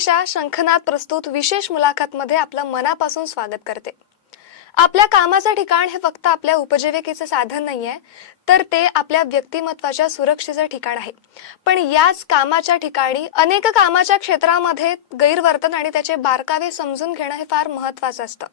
नमस्कार शंखनाथ प्रस्तुत विशेष मुलाखतमध्ये आपलं मनापासून स्वागत करते. आपल्या कामाचं ठिकाण हे फक्त आपल्या उपजीविकेचं साधन नाहीये तर ते आपल्या व्यक्तिमत्वाच्या सुरक्षेचं ठिकाण आहे. पण याच कामाच्या ठिकाणी अनेक कामाच्या क्षेत्रामध्ये गैरवर्तन आणि त्याचे बारकावे समजून घेणं हे फार महत्वाचं असतं.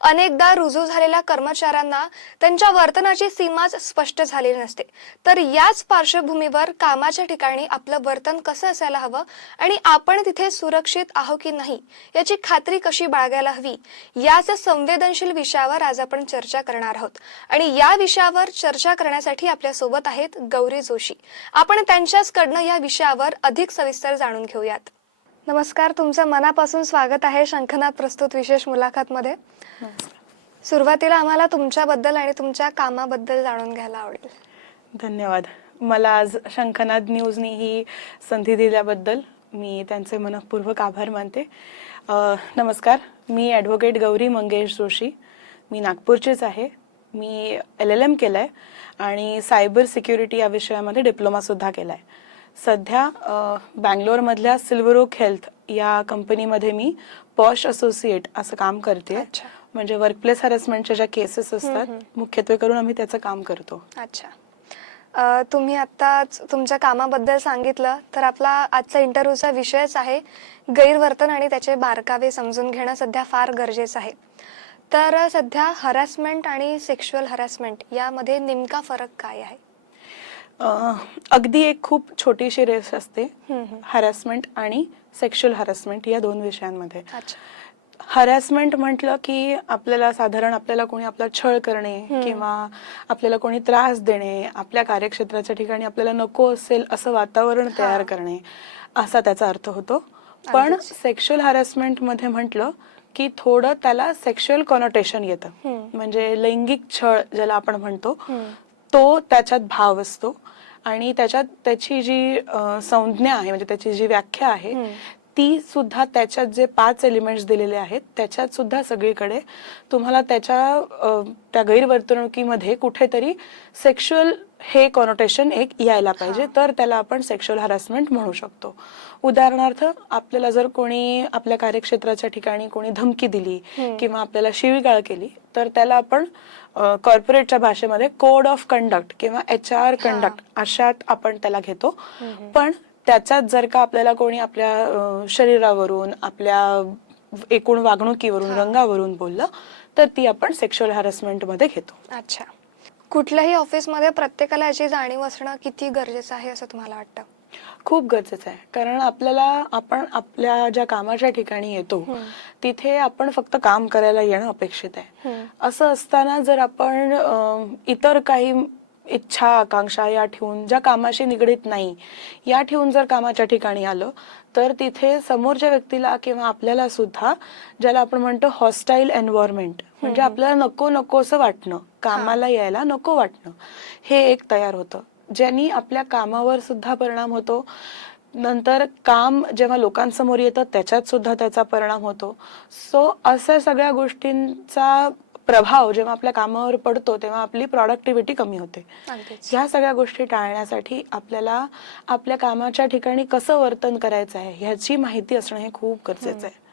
अनेकदा रुजू झालेल्या कर्मचाऱ्यांना त्यांच्या वर्तनाची सीमाच स्पष्ट झालेली नसते. तर याच पार्श्वभूमीवर कामाच्या ठिकाणी आपलं वर्तन कसं असायला हवं आणि आपण तिथे सुरक्षित आहो की नाही याची खात्री कशी बाळगायला हवी याच संवेदनशील विषयावर आज आपण चर्चा करणार आहोत. आणि या विषयावर चर्चा करण्यासाठी आपल्यासोबत आहेत गौरी जोशी. आपण त्यांच्याचकडनं या विषयावर अधिक सविस्तर जाणून घेऊयात. नमस्कार तुमचं मनापासून स्वागत आहे शंखनाथ प्रस्तुत विशेष मुलाखतमध्ये. सुरुवातीला आम्हाला तुमच्याबद्दल आणि तुमच्या कामाबद्दल जाणून घ्यायला आवडेल. धन्यवाद. मला आज शंखनाद न्यूजनी ही संधी दिल्याबद्दल मी त्यांचे मनपूर्वक आभार मानते. नमस्कार मी ॲडव्होकेट गौरी मंगेश जोशी. मी नागपूरचीच आहे. मी एल एल एम केलं आहे आणि सायबर सिक्युरिटी या विषयामध्ये डिप्लोमासुद्धा केला आहे सध्या बँगलोरमधल्या सिल्वरोक हेल्थ या कंपनीमध्ये मी पॉश असोसिएट असं काम करते. म्हणजे वर्कप्लेस हॅरेसमेंटच्या ज्या केसेस असतात मुख्यत्वे करून आम्ही त्याचं काम करतो. अच्छा. तुम्ही आत्ताच तुमच्या कामाबद्दल सांगितलं तर आपला आजचा इंटरव्ह्यूचा विषयच आहे गैरवर्तन आणि त्याचे बारकावे समजून घेणं सध्या फार गरजेचं आहे. तर सध्या हरॅसमेंट आणि सेक्शुअल हरॅसमेंट यामध्ये नेमका फरक काय आहे? अगदी एक खूप छोटीशी रेस असते. हॅरॅसमेंट आणि सेक्शुअल हॅरॅसमेंट या दोन विषयांमध्ये. हॅरॅसमेंट म्हटलं की आपल्याला साधारण आपल्याला कोणी आपला छळ करणे किंवा आपल्याला कोणी त्रास देणे आपल्या कार्यक्षेत्राच्या ठिकाणी आपल्याला नको असेल असं वातावरण तयार करणे असा त्याचा अर्थ होतो. पण. सेक्शुअल हॅरॅसमेंटमध्ये म्हटलं की थोडं त्याला सेक्शुअल कॉनोटेशन येतं. म्हणजे लैंगिक छळ ज्याला आपण म्हणतो. तो त्याच्यात भाव असतो आणि त्याच्यात त्याची जी संज्ञा आहे म्हणजे त्याची जी व्याख्या आहे. ती सुद्धा त्याच्यात जे पाच एलिमेंट्स दिलेले आहेत त्याच्यात सुद्धा सगळीकडे तुम्हाला त्याच्या त्या गैरवर्तणुकीमध्ये कुठेतरी सेक्शुअल हे कॉनोटेशन एक यायला पाहिजे तर त्याला आपण सेक्शुअल हॅरॅसमेंट म्हणू शकतो उदाहरणार्थ आपल्याला जर कोणी आपल्या कार्यक्षेत्राच्या ठिकाणी कोणी धमकी दिली किंवा आपल्याला शिवीगाळ केली तर त्याला आपण कॉर्पोरेटच्या भाषेमध्ये कोड ऑफ कंडक्ट किंवा एच आर कंडक्ट अशात आपण त्याला घेतो. पण त्याच्यात जर का आपल्याला कोणी आपल्या शरीरावरून आपल्या एकूण वागणुकीवरून रंगावरून बोललं तर ती आपण सेक्शुअल हॅरॅसमेंटमध्ये घेतो. अच्छा. कुठल्याही ऑफिसमध्ये प्रत्येकाला याची जाणीव असणं किती गरजेचं आहे असं तुम्हाला वाटतं? खूप गरजेचं आहे. कारण आपल्याला आपण आपल्या ज्या कामाच्या ठिकाणी येतो तिथे आपण फक्त काम करायला येणं अपेक्षित आहे. असं असताना जर आपण इतर काही इच्छा आकांक्षा या ठेवून ज्या कामाशी निगडीत नाही या ठेवून जर कामाच्या ठिकाणी आलं तर तिथे समोरच्या व्यक्तीला किंवा आपल्याला सुद्धा ज्याला आपण म्हणतो हॉस्टाईल एन्व्हायरमेंट म्हणजे आपल्याला नको नको असं वाटणं कामाला यायला नको वाटणं हे एक तयार होतं. ज्यांनी आपल्या कामावर सुद्धा परिणाम होतो. नंतर काम जेव्हा लोकांसमोर येतं त्याच्यात सुद्धा त्याचा परिणाम होतो. सो अशा सगळ्या गोष्टींचा प्रभाव जेव्हा आपल्या कामावर पडतो तेव्हा आपली प्रॉडक्टिव्हिटी कमी होते. ह्या सगळ्या गोष्टी टाळण्यासाठी आपल्याला आपल्या कामाच्या ठिकाणी कसं वर्तन करायचं आहे ह्याची माहिती असणं हे खूप गरजेचं आहे.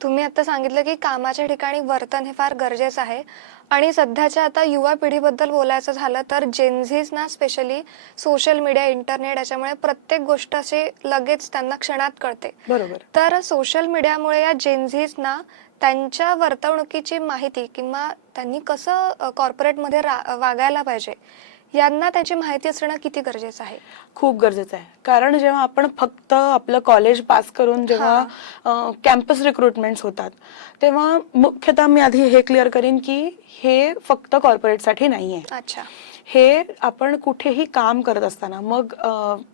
तुम्ही आता सांगितलं की कामाच्या ठिकाणी वर्तन हे फार गरजेचं आहे. आणि सध्याच्या आता युवा पिढीबद्दल बोलायचं झालं तर जेन्झीज ना स्पेशली सोशल मीडिया इंटरनेट याच्यामुळे प्रत्येक गोष्ट असे लगेच त्यांना क्षणात कळते. बरोबर. तर सोशल मीडियामुळे या जेन्झीजना त्यांच्या वर्तवणुकीची माहिती किंवा त्यांनी कसं कॉर्पोरेटमध्ये वागायला पाहिजे यांना त्याची माहिती असणं किती गरजेचं आहे? खूप गरजेचं आहे. कारण जेव्हा आपण फक्त आपलं कॉलेज पास करून जेव्हा कॅम्पस रिक्रुटमेंट्स होतात तेव्हा मुख्यतः मी आधी हे क्लिअर करीन की हे फक्त कॉर्पोरेटसाठी नाही आहे अच्छा. हे आपण कुठेही काम करत असताना मग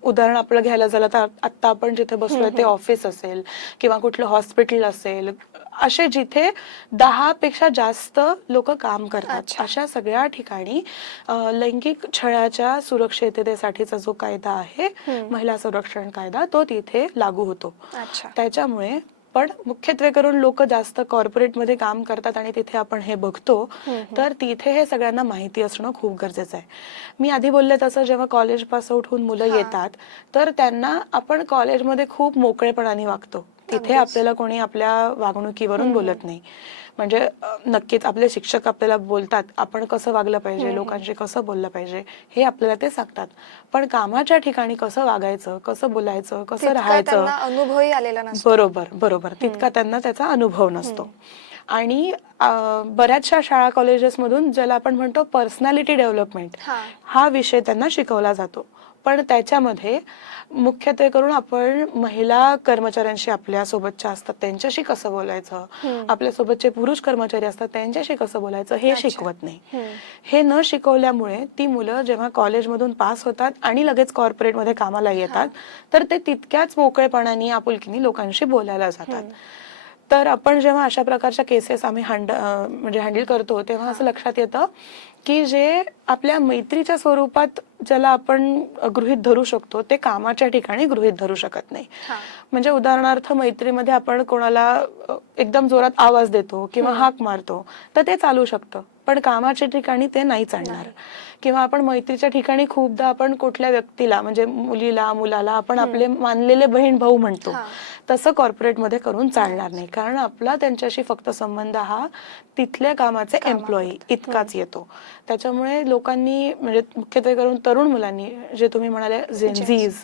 उदाहरण आपलं घ्यायला झालं तर आत्ता आपण जिथे बसलोय ते ऑफिस असेल किंवा कुठलं हॉस्पिटल असेल असे जिथे दहा पेक्षा जास्त लोक काम करतात. अशा सगळ्या ठिकाणी लैंगिक छळाच्या सुरक्षिततेसाठीचा जो कायदा आहे महिला संरक्षण कायदा तो तिथे लागू होतो. अच्छा. त्याच्यामुळे पण मुख्यत्वे करून लोक जास्त कॉर्पोरेटमध्ये काम करतात आणि तिथे आपण हे बघतो तर तिथे हे सगळ्यांना माहिती असणं खूप गरजेचं आहे. मी आधी बोलले तसं जेव्हा कॉलेज पास आउट होऊन मुलं. येतात तर त्यांना आपण कॉलेजमध्ये खूप मोकळेपणाने वागतो. तिथे. आपल्याला कोणी आपल्या वागणुकीवरून बोलत नाही. म्हणजे नक्कीच आपले शिक्षक आपल्याला बोलतात आपण कसं वागलं पाहिजे लोकांशी कसं बोललं पाहिजे हे आपल्याला ते सांगतात. पण कामाच्या ठिकाणी कसं वागायचं कसं बोलायचं कसं राहायचं? अनुभवही आलेला नसतो. बरोबर बरोबर. तितका त्यांना त्याचा अनुभव नसतो. आणि बऱ्याचशा शाळा कॉलेजेसमधून ज्याला आपण म्हणतो पर्सनॅलिटी डेव्हलपमेंट हा विषय त्यांना शिकवला जातो. पण त्याच्यामध्ये मुख्यत्वे करून आपण महिला कर्मचाऱ्यांशी आपल्या सोबतच्या असतात त्यांच्याशी कसं बोलायचं. आपल्या सोबतचे पुरुष कर्मचारी असतात त्यांच्याशी कसं बोलायचं हे. शिकवत नाही. हे न शिकवल्यामुळे ती मुलं जेव्हा कॉलेजमधून पास होतात आणि लगेच कॉर्पोरेटमध्ये कामाला येतात तर ते तितक्याच मोकळेपणाने आपुलकीने लोकांशी बोलायला जातात तर आपण जेव्हा अशा प्रकारच्या केसेस आम्ही हँड म्हणजे हँडल करतो तेव्हा असं लक्षात येतं की जे आपल्या मैत्रीच्या स्वरूपात ज्याला आपण गृहित धरू शकतो ते कामाच्या ठिकाणी गृहित धरू शकत नाही. म्हणजे उदाहरणार्थ मैत्रीमध्ये आपण कोणाला एकदम जोरात आवाज देतो किंवा हाक मारतो तर ते चालू शकतं. पण कामाच्या ठिकाणी ते नाही चालणार. किंवा आपण मैत्रीच्या ठिकाणी खूपदा आपण कुठल्या व्यक्तीला म्हणजे मुलीला मुलाला आपण आपले मानलेले बहीण भाऊ म्हणतो. तसं कॉर्पोरेटमध्ये करून चालणार नाही. कारण आपला त्यांच्याशी फक्त संबंध हा तिथल्या कामाचे एम्प्लॉई इतकाच येतो. त्याच्यामुळे लोकांनी म्हणजे मुख्यत्वे करून तरुण मुलांनी जे तुम्ही म्हणाले जेन्झीज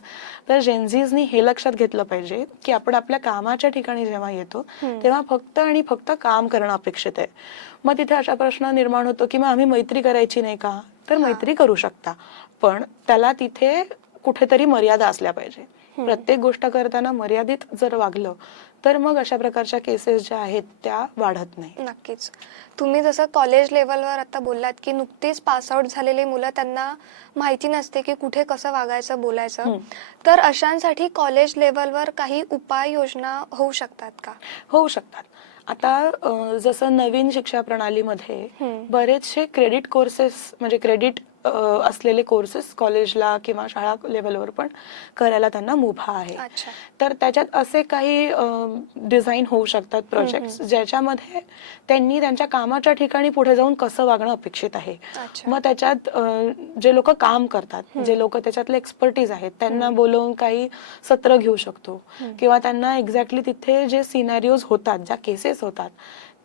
तर जेन्झीजनी हे लक्षात घेतलं पाहिजे की आपण आपल्या कामाच्या ठिकाणी जेव्हा येतो तेव्हा फक्त आणि फक्त काम करणं अपेक्षित आहे. मग तिथे असा प्रश्न निर्माण होतो की मग आम्ही मैत्री करायची नाही का? तर मैत्री करू शकता. पण त्याला तिथे कुठेतरी मर्यादा असल्या पाहिजे. प्रत्येक गोष्ट करताना मर्यादित जर वागलं तर मग अशा प्रकारच्या केसेस ज्या आहेत त्या वाढत नाही नक्कीच. तुम्ही जसं कॉलेज लेवलवर आता बोललात की नुकतीच पास आउट झालेली मुलं त्यांना माहिती नसते की कुठे कसं वागायचं बोलायचं. तर अशांसाठी कॉलेज लेवलवर काही उपाययोजना होऊ शकतात का? होऊ शकतात. आता जसं नवीन शिक्षा प्रणालीमध्ये. बरेचसे क्रेडिट कोर्सेस म्हणजे क्रेडिट असलेले कोर्सेस कॉलेजला किंवा शाळा लेवलवर पण करायला त्यांना मुभा आहे. तर त्याच्यात असे काही डिझाईन होऊ शकतात प्रोजेक्ट ज्याच्यामध्ये त्यांनी त्यांच्या कामाच्या ठिकाणी पुढे जाऊन कसं वागणं अपेक्षित आहे. मग त्याच्यात जे लोक काम करतात जे लोक त्याच्यातले एक्सपर्टीज आहेत त्यांना बोलवून काही सत्र घेऊ शकतो. किंवा त्यांना एक्झॅक्टली तिथे जे सिनारिओज होतात ज्या केसेस होतात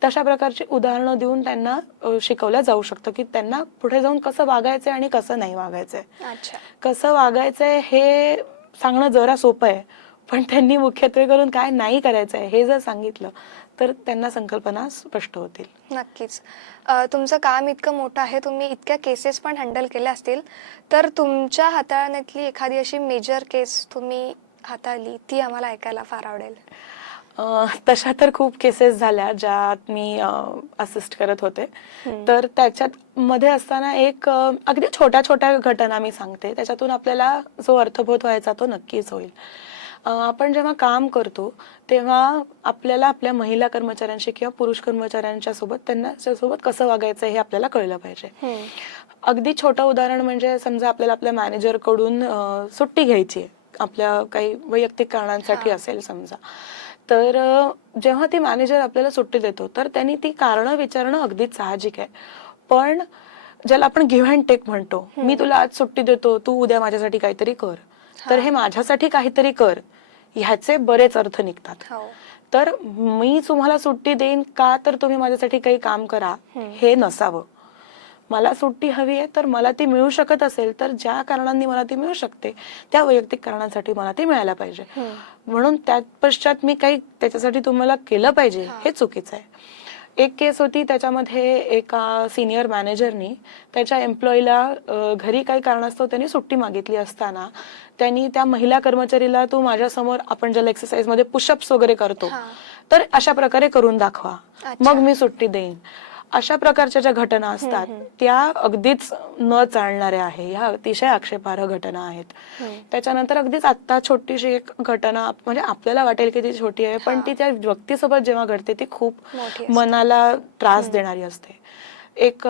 तशा प्रकारची उदाहरणं देऊन त्यांना शिकवलं जाऊ शकतं की त्यांना पुढे जाऊन कसं वागायचंय आणि कसं नाही वागायचंय. अच्छा. कसं वागायचंय हे सांगणं जरा सोपं आहे पण त्यांनी मुख्यत्वे करून काय नाही करायचंय हे जर सांगितलं तर त्यांना संकल्पना स्पष्ट होतील. नक्कीच. तुमचं काम इतकं मोठं आहे तुम्ही इतक्या केसेस पण हँडल केल्या असतील तर तुमच्या हाताळण्यातली एखादी अशी मेजर केस तुम्ही हाताळली ती आम्हाला ऐकायला फार आवडेल. तशा तर खूप केसेस झाल्या ज्यात मी असिस्ट करत होते. तर त्याच्यात मध्ये असताना एक अगदी छोट्या छोट्या घटना मी सांगते त्याच्यातून आपल्याला जो अर्थबोध व्हायचा तो नक्कीच होईल आपण जेव्हा काम करतो तेव्हा आपल्याला आपल्या महिला कर्मचाऱ्यांशी किंवा पुरुष कर्मचाऱ्यांच्या सोबत त्यांना सोबत कसं वागायचं हे आपल्याला कळलं पाहिजे. अगदी छोटं उदाहरण म्हणजे समजा आपल्याला आपल्या मॅनेजरकडून सुट्टी घ्यायची आहे आपल्या काही वैयक्तिक कारणांसाठी. असेल समजा तर जेव्हा ती मॅनेजर आपल्याला सुट्टी देतो तर त्यांनी ती कारणं विचारणं अगदीच साहजिक आहे. पण ज्याला आपण गिव्ह अँड टेक म्हणतो मी तुला आज सुट्टी देतो तू उद्या माझ्यासाठी काहीतरी कर. तर हे माझ्यासाठी काहीतरी कर ह्याचे बरेच अर्थ निघतात. हो. तर मी तुम्हाला सुट्टी देईन का तर तुम्ही माझ्यासाठी काही काम करा. हे नसावं. मला सुट्टी हवी आहे तर मला ती मिळू शकत असेल तर ज्या कारणांनी मला ती मिळू शकते त्या वैयक्तिक कारणांसाठी मला ती मिळायला पाहिजे. म्हणून त्यात पश्चात मी काही त्याच्यासाठी तुम्हाला केलं पाहिजे हा. चुकीचं आहे एक केस होती त्याच्यामध्ये एका सिनियर मॅनेजरनी त्याच्या एम्प्लॉईला घरी काही कारणास्तव त्यांनी सुट्टी मागितली असताना त्यांनी त्या महिला कर्मचारीला तू माझ्यासमोर आपण ज्याला एक्सरसाइजमध्ये पुशअप्स वगैरे करतो. तर अशा प्रकारे करून दाखवा. मग मी सुट्टी देईन अशा प्रकारच्या ज्या घटना असतात त्या अगदीच न चालणाऱ्या आहे ह्या अतिशय आक्षेपार्ह घटना आहेत. त्याच्यानंतर अगदीच आता छोटीशी एक घटना म्हणजे आपल्याला वाटेल की ती छोटी आहे पण. ती त्या व्यक्तीसोबत जेव्हा घडते ती खूप. मनाला त्रास देणारी असते एक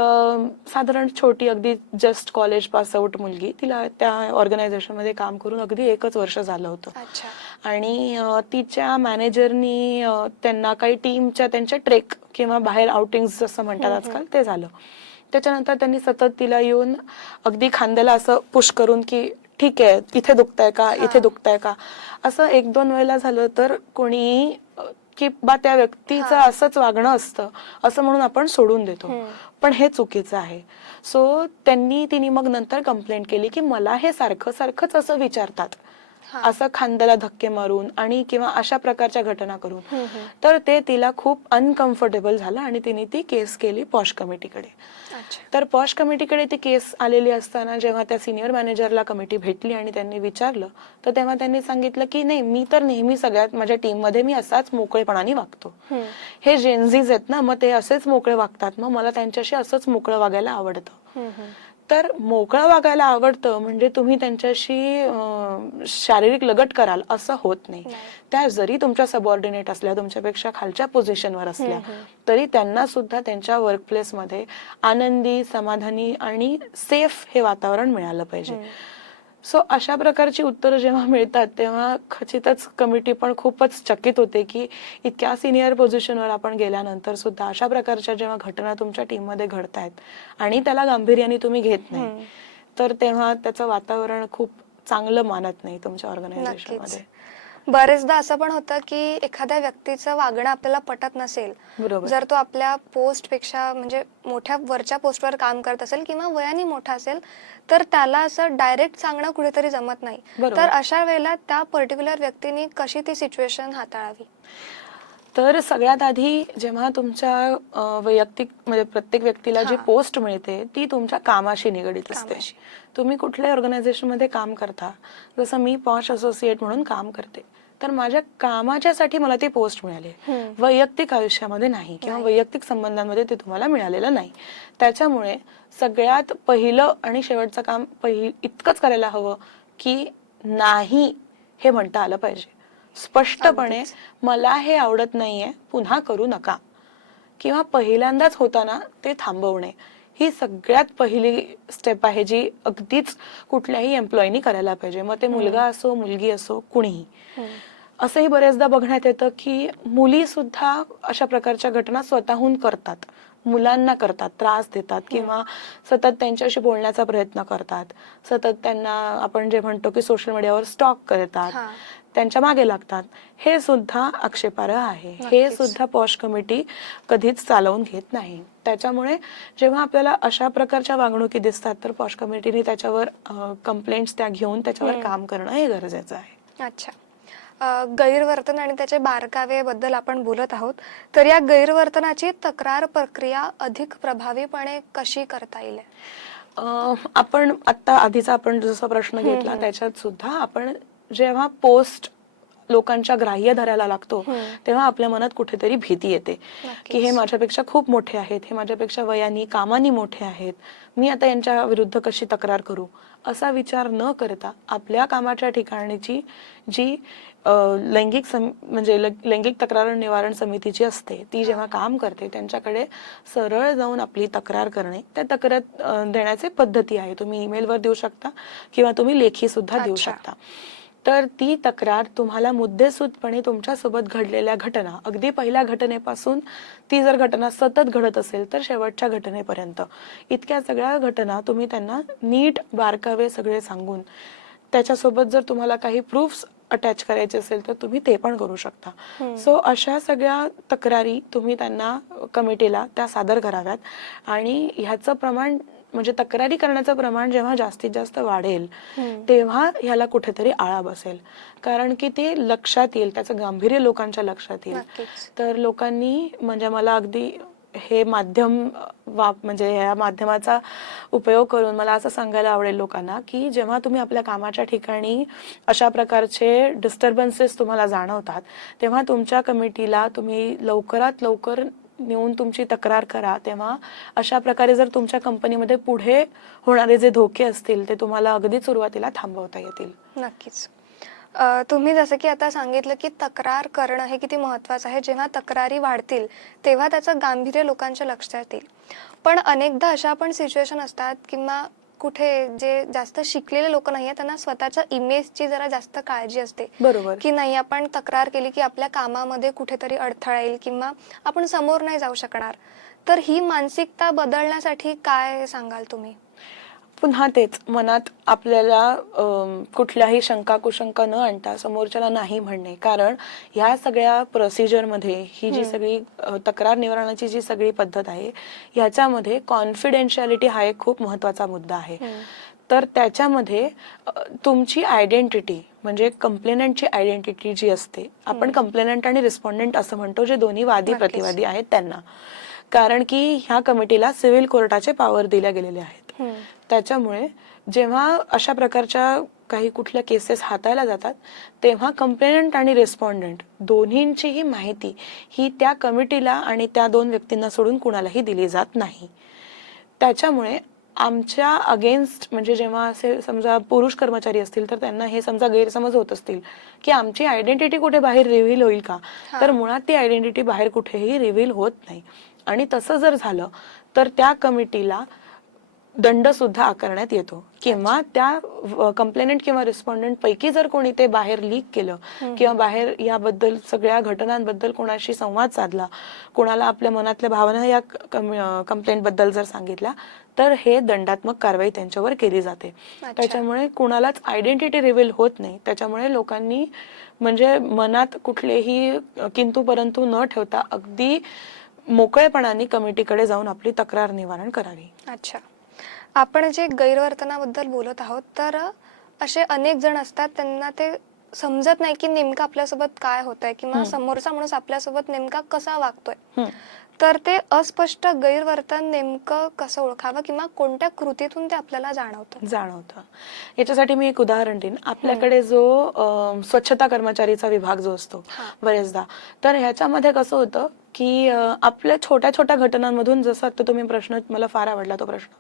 साधारण छोटी अगदी जस्ट कॉलेज पास आउट मुलगी तिला त्या ऑर्गनायझेशनमध्ये काम करून अगदी एकच वर्ष झालं होतं. अच्छा. आणि तिच्या मॅनेजरनी त्यांना काही टीमच्या त्यांच्या ट्रेक किंवा बाहेर आउटिंग जसं म्हणतात आजकाल ते झालं. त्याच्यानंतर त्यांनी सतत तिला येऊन अगदी खांद्याला असं पुश करून की ठीक आहे इथे दुखतंय का? इथे. दुखतंय का? असं एक दोन वेळेला झालं तर कोणी अं, की बा त्या व्यक्तीचं. असंच वागणं असतं असं म्हणून आपण सोडून देतो. पण हे चुकीचं आहे सो त्यांनी तिने मग नंतर कंप्लेंट केली की मला हे सारखं सारखंच असं विचारतात. असं खांद्याला धक्के मारून आणि किंवा अशा प्रकारच्या घटना करून. तर ते तिला खूप अनकम्फर्टेबल झालं आणि तिने ती केस केली पॉश कमिटीकडे. तर पॉश कमिटीकडे ती केस आलेली असताना जेव्हा त्या सिनियर मॅनेजरला कमिटी भेटली आणि त्यांनी विचारलं तर तेव्हा त्यांनी सांगितलं की नाही मी तर नेहमी सगळ्यात माझ्या टीममध्ये मी असाच मोकळेपणाने वागतो. हे जेनझीज आहेत ना मग ते असेच मोकळे वागतात. मग मला त्यांच्याशी असंच मोकळं वागायला आवडतं. तर मोकळं वागायला आवडतं म्हणजे तुम्ही त्यांच्याशी शारीरिक लगट कराल असं होत नाही. त्या जरी तुमच्या सबऑर्डिनेट असल्या तुमच्यापेक्षा खालच्या पोझिशनवर असल्या. तरी त्यांना सुद्धा त्यांच्या वर्कप्लेसमध्ये आनंदी समाधानी आणि सेफ हे वातावरण मिळालं पाहिजे. सो अशा प्रकारची उत्तरं जेव्हा मिळतात तेव्हा खचितच कमिटी पण खूपच चकित होते की इतक्या सिनियर पोझिशनवर आपण गेल्यानंतर सुद्धा अशा प्रकारच्या जेव्हा घटना तुमच्या टीममध्ये घडतायत आणि त्याला गांभीर्याने तुम्ही घेत नाही. तर तेव्हा त्याचं वातावरण खूप चांगलं मानत नाही तुमच्या ऑर्गनायझेशन नक्कीच मध्ये बरेचदा असं पण होतं की एखाद्या व्यक्तीचं वागणं आपल्याला पटत नसेल जर तो आपल्या पोस्टपेक्षा म्हणजे मोठ्या वरच्या पोस्टवर काम करत असेल किंवा वयाने मोठा असेल तर त्याला असं डायरेक्ट सांगणं कुठेतरी जमत नाही. तर अशा वेळेला त्या पर्टिक्युलर व्यक्तीने कशी ती सिच्युएशन हाताळावी? तर सगळ्यात आधी जेव्हा तुमच्या वैयक्तिक म्हणजे प्रत्येक व्यक्तीला जी. पोस्ट मिळते ती तुमच्या कामाशी निगडीत असते. तुम्ही कुठल्याही ऑर्गनायझेशनमध्ये काम करता जसं मी पॉश असोसिएट म्हणून काम करते तर माझ्या कामाच्यासाठी मला ती पोस्ट मिळाली. वैयक्तिक आयुष्यामध्ये नाही किंवा. वैयक्तिक संबंधांमध्ये ते तुम्हाला मिळालेलं नाही त्याच्यामुळे सगळ्यात पहिलं आणि शेवटचं काम पहि इतकंच करायला हवं की नाही हे म्हणता आलं पाहिजे स्पष्टपणे. मला हे आवडत नाहीये पुन्हा करू नका. किंवा पहिल्यांदाच होताना ते थांबवणे. ही सगळ्यात पहिली स्टेप आहे जी अगदीच कुठल्याही एम्प्लॉईनी करायला पाहिजे. मग ते मुलगा असो मुलगी असो कुणीही. असंही बरेचदा बघण्यात येतं की मुली सुद्धा अशा प्रकारच्या घटना स्वतःहून करतात. मुलांना करतात त्रास देतात किंवा सतत त्यांच्याशी बोलण्याचा प्रयत्न करतात. सतत त्यांना आपण जे म्हणतो की सोशल मीडियावर स्टॉक करतात. त्यांच्या मागे लागतात. हे सुद्धा आक्षेपार्ह आहे. हे. सुद्धा पॉश कमिटी कधीच चालवून घेत नाही. त्याच्यामुळे जेव्हा आपल्याला अशा प्रकारच्या वागणुकी दिसतात तर पॉश कमिटीने त्याच्यावर कंप्लेंट्स त्या घेऊन त्याच्यावर. काम करणं हे गरजेचं आहे. अच्छा. गैरवर्तन आणि त्याचे बारकावे बद्दल आपण बोलत आहोत. तर या गैरवर्तनाची तक्रार प्रक्रिया अधिक प्रभावीपणे कशी करता येईल? आपण आता आधीचा आपण जसा प्रश्न घेतला. त्याच्यात सुद्धा आपण जेव्हा पोस्ट लोकांच्या ग्राह्य धरायला लागतो. तेव्हा आपल्या मनात कुठेतरी भीती येते की हे. माझ्यापेक्षा खूप मोठे आहेत हे माझ्यापेक्षा वयानी कामानी मोठे आहेत मी आता यांच्या विरुद्ध कशी तक्रार करू असा विचार न करता आपल्या कामाच्या ठिकाणीची जी लैंगिक सम म्हणजे लैंगिक तक्रार निवारण समितीची असते ती जेव्हा काम करते त्यांच्याकडे सरळ जाऊन आपली तक्रार करणे त्या तक्रार देण्याचे पद्धती आहे तुम्ही ईमेलवर देऊ शकता किंवा तुम्ही लेखी सुद्धा देऊ. शकता तर ती तक्रार तुम्हाला मुद्देसूदपणे तुमच्यासोबत घडलेल्या घटना अगदी पहिल्या घटनेपासून ती जर घटना सतत घडत असेल तर शेवटच्या घटनेपर्यंत. इतक्या सगळ्या घटना तुम्ही त्यांना नीट बारकावे सगळे सांगून त्याच्यासोबत जर तुम्हाला काही प्रूफ्स अटॅच करायचे असेल तर तुम्ही ते पण करू शकता. सो अशा सगळ्या तक्रारी तुम्ही त्यांना कमिटीला त्या सादर कराव्यात. आणि ह्याचं प्रमाण म्हणजे तक्रारी करण्याचं प्रमाण जेव्हा जास्तीत जास्त वाढेल. तेव्हा ह्याला कुठेतरी आळा बसेल. कारण की ते लक्षात येईल त्याचं गांभीर्य लोकांच्या लक्षात येईल. तर लोकांनी म्हणजे मला अगदी हे माध्यम वाप म्हणजे ह्या माध्यमाचा उपयोग करून मला असं सांगायला आवडेल लोकांना की जेव्हा तुम्ही आपल्या कामाच्या ठिकाणी अशा प्रकारचे डिस्टर्बन्सेस तुम्हाला जाणवतात तेव्हा तुमच्या कमिटीला तुम्ही लवकरात लवकर नेऊन तुमची तक्रार करा तेव्हा अशा प्रकारे जर तुमच्या कंपनीमध्ये पुढे होणारे जे धोके असतील ते तुम्हाला अगदी सुरुवातीला थांबवता येतील. नक्कीच. तुम्ही जसं की आता सांगितलं की तक्रार करणं हे किती महत्त्वाचं आहे. जेव्हा तक्रारी वाढतील तेव्हा त्याचं गांभीर्य लोकांच्या लक्षात येईल. पण अनेकदा अशा पण सिच्युएशन असतात किंवा कुठे जे जास्त शिकलेले लोक नाही त्यांना स्वतःच्या इमेजची जरा जास्त काळजी असते. बरोबर. की नाही आपण तक्रार केली की आपल्या कामामध्ये कुठेतरी अडथळा येईल किंवा आपण समोर नाही जाऊ शकणार. तर ही मानसिकता बदलण्यासाठी काय सांगाल तुम्ही? पुन्हा तेच मनात आपल्याला कुठल्याही शंका कुशंका न आणता समोरच्याला नाही म्हणणे. कारण ह्या सगळ्या प्रोसिजरमध्ये ही जी सगळी तक्रार निवारणाची जी सगळी पद्धत आहे ह्याच्यामध्ये कॉन्फिडेन्शियालिटी हा एक खूप महत्त्वाचा मुद्दा आहे. तर त्याच्यामध्ये तुमची आयडेंटिटी म्हणजे कंप्लेनंटची आयडेंटिटी जी असते आपण कंप्लेनंट आणि रिस्पॉन्डंट असं म्हणतो जे दोन्ही वादी. प्रतिवादी आहेत त्यांना. कारण की ह्या कमिटीला सिव्हिल कोर्टाचे पॉवर दिल्या गेलेले आहेत. त्याच्यामुळे जेव्हा अशा प्रकारच्या काही कुठल्या केसेस हाताळल्या जातात तेव्हा कंप्लेनंट आणि रिस्पॉन्डंट दोन्हींचीही माहिती ही त्या कमिटीला आणि त्या दोन व्यक्तींना सोडून कुणालाही दिली जात नाही. त्याच्यामुळे आमच्या अगेन्स्ट म्हणजे जेव्हा असे समजा पुरुष कर्मचारी असतील तर त्यांना हे समजा गैरसमज होत असतील की आमची आयडेंटिटी कुठे बाहेर रिव्हील होईल का. तर मुळात ती आयडेंटिटी बाहेर कुठेही रिव्हील होत नाही. आणि तसं जर झालं तर त्या कमिटीला दंड सुद्धा आकारण्यात येतो. किंवा त्या कंप्लेनंट किंवा रिस्पॉन्डंट पैकी जर कोणी ते बाहेर लीक केलं किंवा बाहेर याबद्दल सगळ्या घटनांबद्दल कोणाशी संवाद साधला कोणाला आपल्या मनातल्या भावना या कंप्लेंटबद्दल जर सांगितल्या तर हे दंडात्मक कारवाई त्यांच्यावर केली जाते. त्याच्यामुळे कुणालाच आयडेंटिटी रिव्हील होत नाही. त्याच्यामुळे लोकांनी म्हणजे मनात कुठलेही किंतु परंतु न ठेवता अगदी मोकळेपणाने कमिटीकडे जाऊन आपली तक्रार निवारण करावी. अच्छा. आपण जे गैरवर्तनाबद्दल बोलत आहोत तर असे अनेक जण असतात त्यांना ते समजत नाही की नेमकं आपल्यासोबत काय होतंय किंवा हम्म. समोरचा माणूस आपल्यासोबत नेमका कसा वागतोय. तर ते अस्पष्ट गैरवर्तन नेमकं कसं ओळखावं किंवा कोणत्या कृतीतून ते आपल्याला जाणवतं जाणवतं याच्यासाठी मी एक उदाहरण देईन आपल्याकडे जो स्वच्छता कर्मचारीचा विभाग जो असतो. बरेचदा तर ह्याच्यामध्ये कसं होतं की आपल्या छोट्या छोट्या घटनांमधून जसं आता तुम्ही प्रश्न मला फार आवडला तो प्रश्न.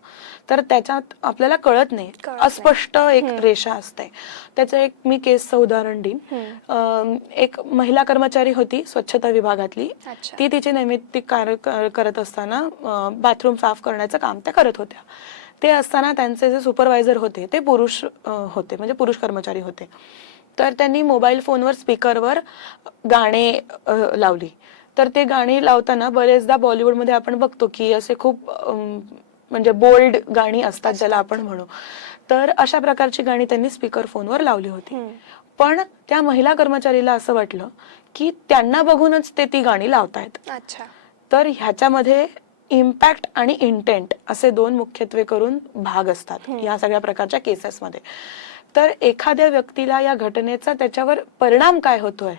तर त्याच्यात आपल्याला कळत नाही. अस्पष्ट एक. रेषा असते. त्याचं एक मी केसचं उदाहरण देईन. एक महिला कर्मचारी होती स्वच्छता विभागातली. ती तिचे नैमित्तिक कार्य करत असताना बाथरूम साफ करण्याचं काम त्या करत होत्या. ते असताना त्यांचे जे सुपरवायझर होते ते पुरुष होते म्हणजे पुरुष कर्मचारी होते. तर त्यांनी मोबाईल फोनवर स्पीकरवर गाणे लावली. तर ते गाणी लावताना बरेचदा बॉलिवूडमध्ये आपण बघतो की असे खूप म्हणजे बोल्ड गाणी असतात ज्याला आपण म्हणू तर अशा प्रकारची गाणी त्यांनी स्पीकर फोनवर लावली होती. पण त्या महिला कर्मचारीला असं वाटलं की त्यांना बघूनच ते ती गाणी लावतायत अच्छा तर ह्याच्यामध्ये इम्पॅक्ट आणि इंटेंट असे दोन मुख्यत्वे करून भाग असतात. या सगळ्या प्रकारच्या केसेसमध्ये तर एखाद्या व्यक्तीला या घटनेचा त्याच्यावर परिणाम काय होतोय.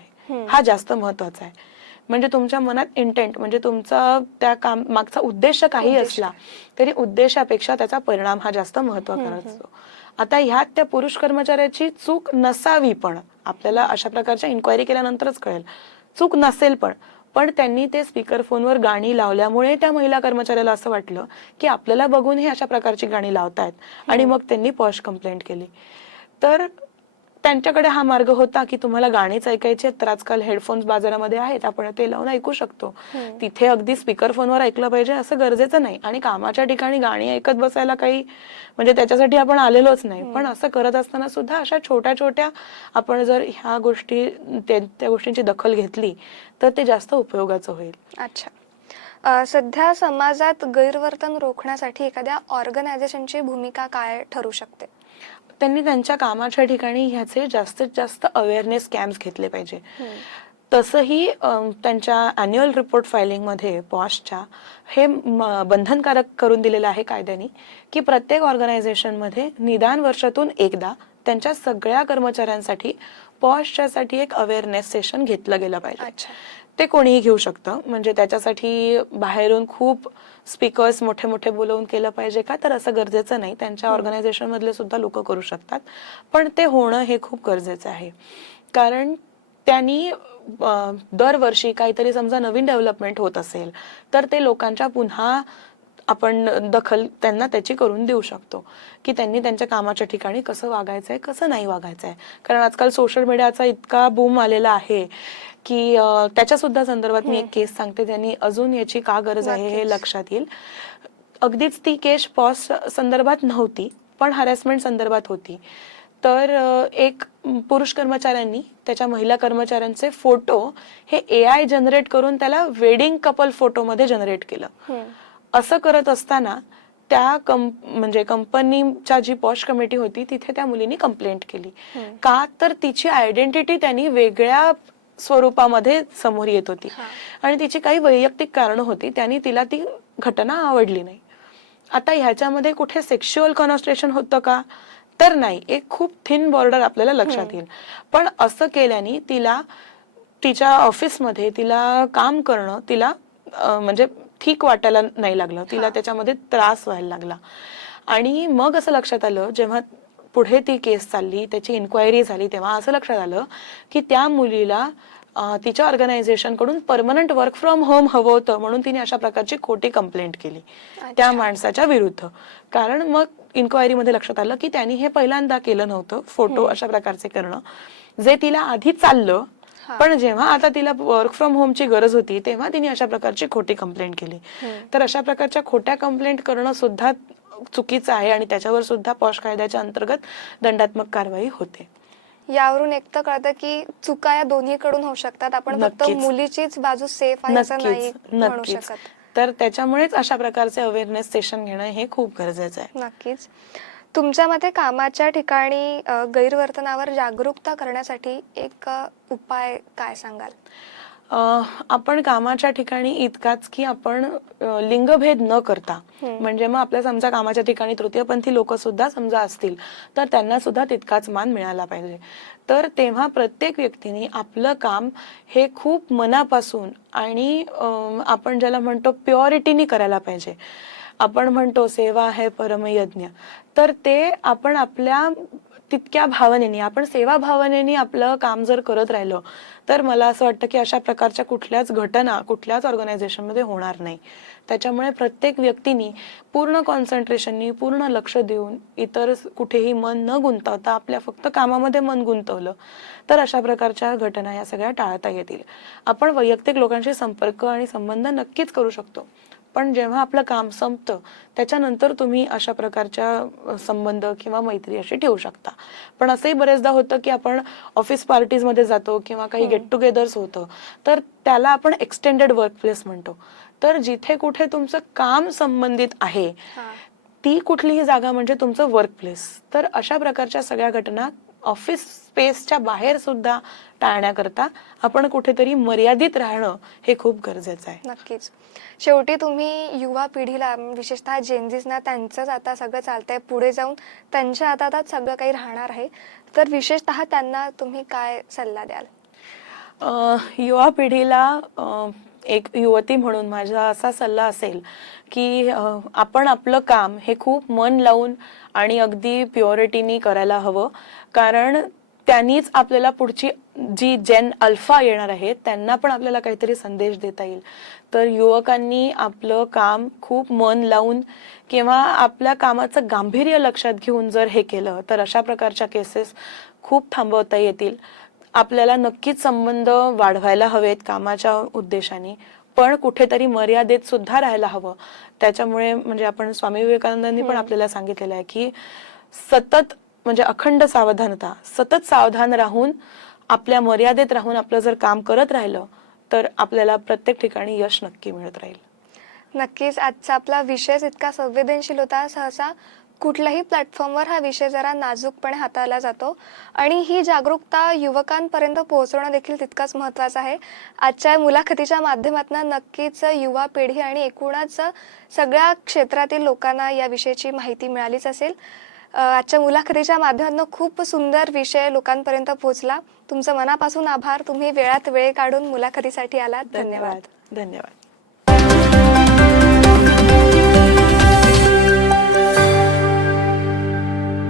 हा जास्त महत्त्वाचा आहे म्हणजे तुमच्या मनात इंटेंट म्हणजे तुमचा त्या काम मागचा उद्देश काही. असला तरी उद्देशापेक्षा त्याचा परिणाम हा जास्त महत्त्वाचा असतो. आता ह्यात त्या पुरुष कर्मचाऱ्याची चूक नसावी पण आपल्याला अशा प्रकारच्या इन्क्वायरी केल्यानंतरच कळेल. चूक नसेल पण पण त्यांनी ते स्पीकर फोनवर गाणी लावल्यामुळे त्या महिला कर्मचाऱ्याला असं वाटलं की आपल्याला बघून हे अशा प्रकारची गाणी लावतायत. आणि मग त्यांनी पॉश कंप्लेंट केली. तर त्यांच्याकडे हा मार्ग होता की तुम्हाला गाणीच ऐकायचे तर आजकाल हेडफोन्स बाजारामध्ये आहेत आपण ते लावून ऐकू शकतो. हम्म. तिथे अगदी स्पीकर फोनवर ऐकलं पाहिजे असं गरजेचं नाही. आणि कामाच्या ठिकाणी गाणी ऐकत बसायला काही म्हणजे त्याच्यासाठी आपण आलेलोच नाही. पण असं करत असताना सुद्धा अशा छोट्या छोट्या आपण जर ह्या गोष्टी त्या गोष्टींची दखल घेतली तर ते जास्त उपयोगाचं होईल. अच्छा. सध्या समाजात गैरवर्तन रोखण्यासाठी एखाद्या ऑर्गनायझेशनची भूमिका काय ठरू शकते? त्यांनी त्यांच्या कामाच्या ठिकाणी ह्याचे जास्तीत जास्त अवेअरनेस कॅम्प्स घेतले पाहिजे. तसंही त्यांच्या अॅन्युअल रिपोर्ट फायलिंगमध्ये पॉशच्या हे बंधनकारक करून दिलेलं आहे कायद्याने की प्रत्येक ऑर्गनायझेशनमध्ये निदान वर्षातून एकदा त्यांच्या सगळ्या कर्मचाऱ्यांसाठी पॉशच्यासाठी एक अवेअरनेस सेशन घेतलं गेलं पाहिजे. ते कोणीही घेऊ शकतं. म्हणजे त्याच्यासाठी बाहेरून खूप स्पीकर्स मोठे मोठे बोलवून केलं पाहिजे का? तर असं गरजेचं नाही. त्यांच्या ऑर्गनायझेशन मधले सुद्धा लोक करू शकतात. पण ते होणं हे खूप गरजेचं आहे. कारण त्यांनी दरवर्षी काहीतरी समजा नवीन डेव्हलपमेंट होत असेल तर ते लोकांच्या पुन्हा आपण दखल त्यांना त्याची करून देऊ शकतो. की त्यांनी त्यांच्या कामाच्या ठिकाणी कसं वागायचं आहे कसं नाही वागायचं आहे कारण आजकाल सोशल मीडियाचा इतका बूम आलेला आहे. की त्याच्या सुद्धा संदर्भात मी एक केस सांगते त्यांनी अजून याची का गरज आहे हे. लक्षात येईल अगदीच ती केस पॉस संदर्भात नव्हती पण हॅरेसमेंट संदर्भात होती तर एक पुरुष कर्मचाऱ्यांनी त्याच्या महिला कर्मचाऱ्यांचे फोटो हे ए आय जनरेट करून त्याला वेडिंग कपल फोटोमध्ये जनरेट केलं. असं करत असताना त्या कं म्हणजे कंपनीच्या जी पॉश कमिटी होती तिथे त्या मुलीने कंप्लेंट केली. का तर तिची आयडेंटिटी त्यांनी वेगळ्या स्वरूपामध्ये समोर येत होती. आणि तिची काही वैयक्तिक कारणं होती त्यांनी तिला ती घटना आवडली नाही. आता ह्याच्यामध्ये कुठे सेक्शुअल कॉन्स्ट्रेशन होतं का? तर नाही एक खूप थिन बॉर्डर आपल्याला लक्षात येईल. पण असं केल्याने तिला तिच्या ऑफिसमध्ये तिला काम करणं तिला म्हणजे ठीक वाटायला नाही लागलं. तिला. त्याच्यामध्ये त्रास व्हायला लागला. आणि मग असं लक्षात आलं जेव्हा पुढे ती केस चालली त्याची इन्क्वायरी झाली तेव्हा असं लक्षात आलं की त्या मुलीला तिच्या ऑर्गनायझेशनकडून परमनंट वर्क फ्रॉम होम हवं होतं म्हणून तिने अशा प्रकारची खोटी कंप्लेंट केली. त्या माणसाच्या विरुद्ध. कारण मग इन्क्वायरी मध्ये लक्षात आलं की त्यांनी हे पहिल्यांदा केलं नव्हतं फोटो अशा प्रकारचे करणं. जे तिला आधी चाललं. पण जेव्हा आता तिला वर्क फ्रॉम होमची गरज होती तेव्हा तिने अशा प्रकारची खोटी कंप्लेंट केली. तर अशा प्रकारच्या खोट्या कंप्लेंट करणं सुद्धा चुकीचं आहे आणि त्याच्यावर सुद्धा पॉश कायद्याच्या अंतर्गत दंडात्मक कारवाई होते. यावरून एक तर कळतं की चुका या दोन्हीकडून होऊ शकतात. आपण फक्त. मुलीचीच बाजू सेफ आहे असं नाही म्हणू शकत. तर त्याच्यामुळेच अशा प्रकारचे अवेअरनेस सेशन घेणं हे खूप गरजेचं आहे. नक्कीच. तुमच्या मते कामाच्या ठिकाणी गैरवर्तनावर जागरूकता करण्यासाठी एक उपाय काय सांगाल? आपण कामाच्या ठिकाणी इतकाच की आपण लिंगभेद न करता. म्हणजे मग आपल्या समजा कामाच्या ठिकाणी तृतीयपंथी लोक सुद्धा समजा असतील तर त्यांना सुद्धा तितकाच मान मिळाला पाहिजे. तर तेव्हा प्रत्येक व्यक्तीने आपलं काम हे खूप मनापासून आणि आपण ज्याला म्हणतो प्युरिटीनी करायला पाहिजे. आपण म्हणतो सेवा है परमयज्ञ तर ते आपण आपल्या तितक्या भावनेने आपण सेवा भावनेने आपलं काम जर करत राहिलो तर मला असं वाटतं की अशा प्रकारच्या कुठल्याच घटना कुठल्याच ऑर्गनायझेशनमध्ये होणार नाही. त्याच्यामुळे प्रत्येक व्यक्तीनी पूर्ण कॉन्सन्ट्रेशननी पूर्ण लक्ष देऊन इतर कुठेही मन न गुंतवता आपल्या फक्त कामामध्ये मन गुंतवलं तर अशा प्रकारच्या घटना या सगळ्या टाळता येतील. आपण वैयक्तिक लोकांशी संपर्क आणि संबंध नक्कीच करू शकतो. पण जेव्हा आपलं काम संपतं त्याच्यानंतर तुम्ही अशा प्रकारच्या संबंध किंवा मैत्री अशी ठेवू शकता. पण असंही बरेचदा होतं की आपण ऑफिस पार्टीजमध्ये जातो किंवा काही गेट टुगेदर्स होतं तर त्याला आपण एक्सटेंडेड वर्क प्लेस म्हणतो. तर जिथे कुठे तुमचं काम संबंधित आहे. ती कुठलीही जागा म्हणजे तुमचं वर्क प्लेस तर अशा प्रकारच्या सगळ्या घटना ऑफिस स्पेसच्या बाहेर सुद्धा टाळण्याकरता आपण कुठेतरी मर्यादित राहणं हे खूप गरजेचं आहे. नक्कीच. शेवटी तुम्ही युवा पिढीला विशेषतः जेनजीजना त्यांचंच आता सगळं चालतंय. पुढे जाऊन त्यांच्या हातातच सगळं काही राहणार आहे. तर विशेषतः त्यांना तुम्ही काय सल्ला द्याल? युवा पिढीला एक युवती म्हणून माझा असा सल्ला असेल की आपण आपलं काम हे खूप मन लावून आणि अगदी प्युअरिटीनी करायला हवं. कारण त्यांनीच आपल्याला पुढची जी जेन अल्फा येणार आहे त्यांना पण आपल्याला काहीतरी संदेश देता येईल. तर युवकांनी आपलं काम खूप मन लावून किंवा आपल्या कामाचं गांभीर्य लक्षात घेऊन जर हे केलं तर अशा प्रकारच्या केसेस खूप थांबवता येतील. आपल्याला नक्कीच संबंध वाढवायला हवेत कामाच्या उद्देशाने पण कुठेतरी मर्यादेत सुद्धा राहायला हवं. त्याच्यामुळे म्हणजे आपण स्वामी विवेकानंदांनी पण आपल्याला सांगितलेलं आहे की सतत म्हणजे अखंड सावधानता सतत सावधान राहून आपल्या मर्यादेत राहून आपलं जर काम करत राहिलं तर आपल्याला प्रत्येक ठिकाणी यश नक्की मिळत राहील. नक्कीच. आजचा आपला विषय इतका संवेदनशील होता. सहसा कुठल्याही प्लॅटफॉर्मवर हा विषय जरा नाजूकपणे हाताळला जातो. आणि ही जागरूकता युवकांपर्यंत पोहोचवणं देखील तितकाच महत्त्वाचं आहे. आजच्या मुलाखतीच्या माध्यमातून नक्कीच युवा पिढी आणि एकूणच सगळ्या क्षेत्रातील लोकांना या विषयाची माहिती मिळालीच असेल. आजच्या मुलाखतीच्या माध्यमातून खूप सुंदर विषय लोकांपर्यंत पोहोचला. तुमचं मनापासून आभार. तुम्ही वेळात वेळ काढून मुलाखतीसाठी आलात. धन्यवाद. धन्यवाद.